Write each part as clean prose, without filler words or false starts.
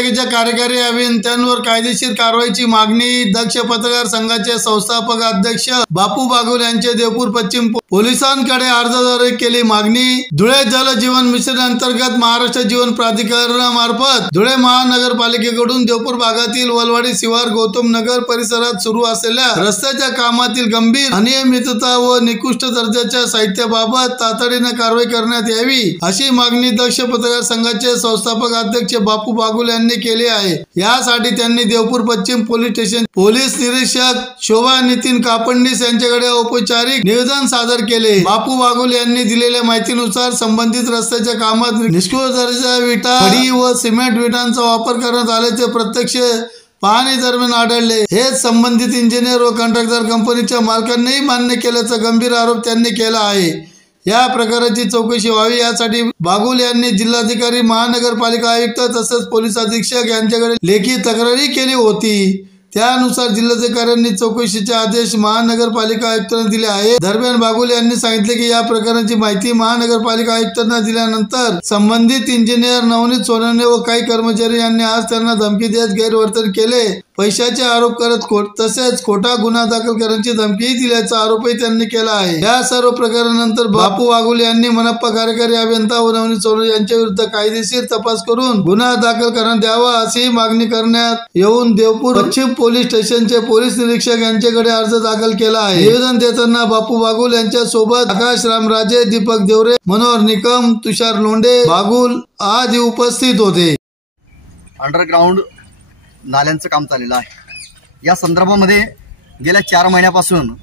महानगरपालिकेच्या कार्यकारी अभियंत्यांवर कायदेशीर कारवाईची मागणी दक्ष पत्रकार संघाचे संस्थापक अध्यक्ष बापू बागुल यांचे देवपूर पश्चिम पोलिसांकडे अर्जाद्वारे केली मागणी। धुळे जल जीवन मिशन अंतर्गत महाराष्ट्र जीवन प्राधिकरणामार्फत धुळे महानगरपालिकेकडून देवपूर भागातील वलवाडी शिवार गौतम नगर परिसरात सुरू असलेल्या रस्त्याच्या कामातील गंभीर अनियमितता व निकृष्ट दर्जाच्या साहित्याबाबत तातडीने कारवाई करण्यात यावी अशी मागणी दक्ष पत्रकार संघाचे संस्थापक अध्यक्ष बापू बागुल यांनी केली आहे। यासाठी त्यांनी देवपूर पश्चिम पोलीस स्टेशन पोलीस निरीक्षक शोभा नितीन कापडणीस यांच्याकडे औपचारिक निवेदन सादर केले। बापू बागुल यांनी दिलेल्या माहितीनुसार संबंधित रस्त्याच्या कामात निष्कृष्ट दर्जाच्या विटा खडी व सिमेंट विटांचा वापर करण्यात आल्याचे प्रत्यक्ष पाहणी दरम्यान आढळले। हेच संबंधित इंजिनियर व कॉन्ट्रॅक्टर कंपनीच्या मालकांनीही मान्य केल्याचा गंभीर आरोप त्यांनी केला आहे। या प्रकाराची चौकशी व्हावी यासाठी बागुल यांनी जिल्हाधिकारी महानगरपालिका आयुक्त तसेच पोलीस अधीक्षक यांच्याकडे लेखी तक्रारी केली होती। त्यानुसार जिल्हाधिकाऱ्यांनी चौकशीचे आदेश महानगरपालिका आयुक्तांना दिले आहेत। दरम्यान बागुल यांनी सांगितले की या प्रकरणाची माहिती महानगरपालिका आयुक्तांना दिल्यानंतर संबंधित इंजिनियर नवनीत सोनवणे व काही कर्मचारी यांनी आज त्यांना धमकी देत गैरवर्तन केले, पैशाचे आरोप करत तसेच खोटा गुन्हा दाखल करण्याची धमकीही दिल्याचा आरोपही त्यांनी केला आहे। या सर्व प्रकारानंतर बापू बागुल यांनी मनपा कार्यकारी अभियंता व नवनीत सोनवणे यांच्या विरुद्ध कायदेशीर तपास करून गुन्हा दाखल करण्यात यावा अशी मागणी करण्यात येऊन देवपूर पश्चिम पोलीस स्टेशनचे पोलीस निरीक्षक यांच्याकडे अर्ज दाखल केला आहे। निवेदन देताना बापू बागुल यांच्या सोबत आकाश रामराजे, दीपक देवरे, मनोहर निकम, तुषार लोंढे, बागुल आदी उपस्थित होते। अंडरग्राउंड नाल्यांचं काम चाललेलं आहे। या संदर्भामध्ये गेल्या 4 महिन्यापासून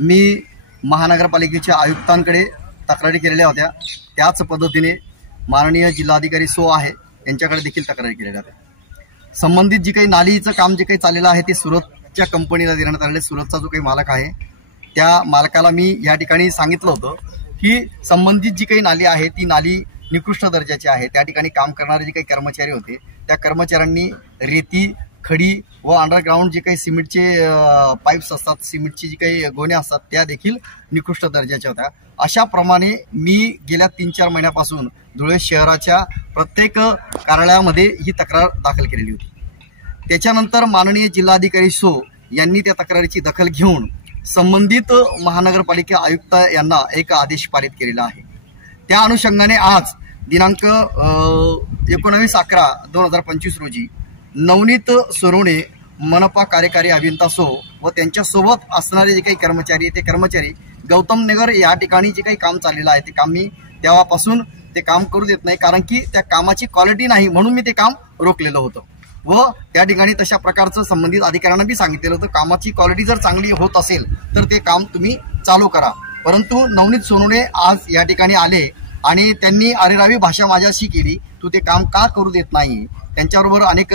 मी महानगरपालिकेच्या आयुक्तांकडे तक्रारी केलेल्या होत्या। त्याच पद्धतीने माननीय जिल्हाधिकारी सो आहे यांच्याकडे देखील तक्रारी केलेल्या होत्या। संबंधित जी काही नालीचं काम जे काही चाललेलं आहे ते सुरतच्या कंपनीला देण्यात आलेले, सुरतचा जो काही मालक आहे त्या मालकाला मी या ठिकाणी सांगितलं होतं की संबंधित जी काही नाली आहे ती नाली निकृष्ट दर्जाची आहे। त्या ठिकाणी काम करणारे जे काही कर्मचारी होते त्या कर्मचाऱ्यांनी रेती, खडी व अंडरग्राउंड जे काही सिमेंटचे पाईप्स असतात, सिमेंटची जी काही गोण्या असतात त्या देखील निकृष्ट दर्जाच्या होत्या। अशाप्रमाणे मी गेल्या 3-4 महिन्यापासून धुळे शहराच्या प्रत्येक कार्यालयामध्ये ही तक्रार दाखल केलेली होती। त्याच्यानंतर माननीय जिल्हाधिकारी सो यांनी त्या तक्रारीची दखल घेऊन संबंधित महानगरपालिका आयुक्त यांना एक आदेश पारित केलेला आहे। त्या अनुषंगाने आज दिनांक 19/11/2025 रोजी नवनीत सोनवणे मनपा कार्यकारी अभियंता सो व त्यांच्यासोबत असणारे जे काही कर्मचारी ते कर्मचारी गौतम नगर या ठिकाणी जे काही काम चाललेलं आहे ते काम मी तेव्हापासून ते काम करू देत नाही, कारण की त्या कामाची क्वालिटी नाही म्हणून मी ते काम रोखलेलं होतं व त्या ठिकाणी तशा प्रकारचं संबंधित अधिकाऱ्यांना बी सांगितलेलं होतं कामाची क्वालिटी जर चांगली होत असेल तर ते काम तुम्ही चालू करा। परंतु नवनीत सोनवणे आज या ठिकाणी आले आणि त्यांनी अरेरावी भाषा माझ्याशी केली, तू ते काम का करू देत नाही। त्यांच्याबरोबर अनेक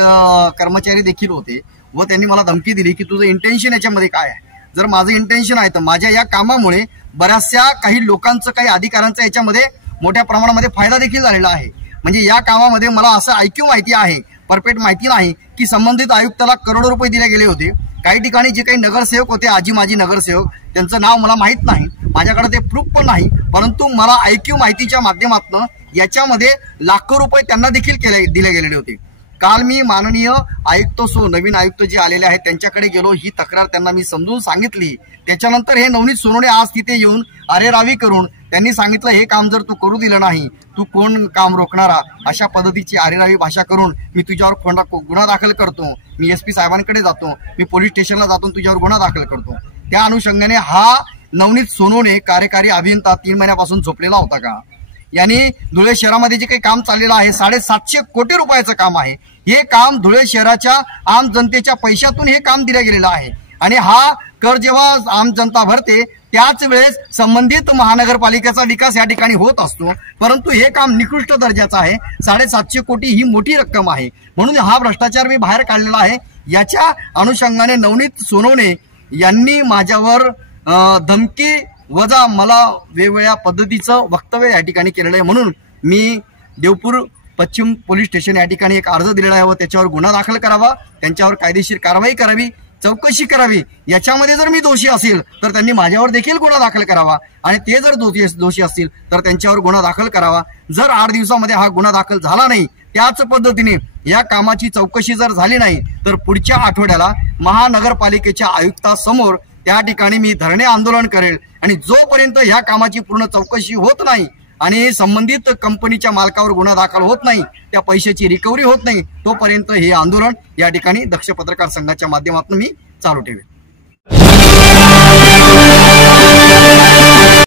कर्मचारी देखील होते व त्यांनी मला धमकी दिली की तुझं इंटेन्शन याच्यामध्ये काय आहे। जर माझं इंटेन्शन आहे तर माझ्या या कामामुळे बऱ्याचशा काही लोकांचं, काही अधिकाऱ्यांचा याच्यामध्ये मोठ्या प्रमाणामध्ये फायदा देखील झालेला आहे। म्हणजे या कामामध्ये मला असं IQ माहिती आहे, परफेक्ट माहिती नाही की संबंधित आयुक्ताला करोडो रुपये दिले गेले होते। काही ठिकाणी जे काही नगरसेवक होते, आजी माजी नगरसेवक, त्यांचं नाव मला माहीत नाही, माझ्याकडे ते प्रूफ पण नाही, परंतु मला IQ माहितीच्या माध्यमातून याच्यामध्ये लाखो रुपये त्यांना देखील दिले गेलेले होते। काल मी माननीय आयुक्त सो नवीन आयुक्त जे आलेले आहेत त्यांच्याकडे गेलो, ही तक्रार त्यांना मी समजून सांगितली। त्याच्यानंतर हे नवनीत सोनवणे आज तिथे येऊन अरेरावी करून त्यांनी सांगितलं हे काम जर तू करू दिलं नाही तू कोण काम रोखणारा, अशा पद्धतीची अरेरावी भाषा करून मी तुझ्यावर गुन्हा दाखल करतो, मी SP साहेबांकडे जातो, मी पोलीस स्टेशनला जातो, तुझ्यावर गुन्हा दाखल करतो। त्या अनुषंगाने हा नवनीत सोनवणे कार्यकारी अभियंता 3 महिन्यापासून झोपलेला होता का? यांनी धुळे शहरामध्ये जे काही काम चाललेलं आहे 750 कोटी रुपयाचं काम आहे। हे काम धुळे शहराच्या आम जनतेच्या पैशातून हे काम दिलं गेलेलं आहे आणि हा कर जेव्हा आम जनता भरते त्याच वेळेस संबंधित महानगरपालिकेचा विकास या ठिकाणी होत असतो, परंतु हे काम निकृष्ट दर्जाचं आहे। 750 कोटी ही मोठी रक्कम आहे, म्हणून हा भ्रष्टाचार मी बाहेर काढलेला आहे। याच्या अनुषंगाने नवनीत सोनवणे यांनी माझ्यावर धमकी वजा मला वेगवेगळ्या पद्धतीचं वक्तव्य या ठिकाणी केलेलं आहे। म्हणून मी देवपूर पश्चिम पोलीस स्टेशन या ठिकाणी एक अर्ज दिलेला आहे व त्याच्यावर गुन्हा दाखल करावा, त्यांच्यावर कायदेशीर कारवाई करावी, चौकशी करावी। याच्यामध्ये जर मी दोषी असेल तर त्यांनी माझ्यावर देखील गुन्हा दाखल करावा आणि ते जर दोषी असतील तर त्यांच्यावर गुन्हा दाखल करावा। जर 8 दिवसामध्ये हा गुन्हा दाखल झाला नाही त्याच पद्धतीने या कामाची चौकशी जर झाली नाही तर पुढच्या आठवड्याला महानगरपालिकेच्या आयुक्तासमोर त्या ठिकाणी मी धरणे आंदोलन करेल आणि जोपर्यंत या कामाची पूर्ण चौकशी होत नाही आणि संबंधित कंपनीच्या मालकावर गुन्हा दाखल होत नाही, त्या पैशाची रिकव्हरी होत नाही, तोपर्यंत हे आंदोलन या ठिकाणी दक्ष पत्रकार संघाच्या माध्यमातून मी चालू ठेवेल.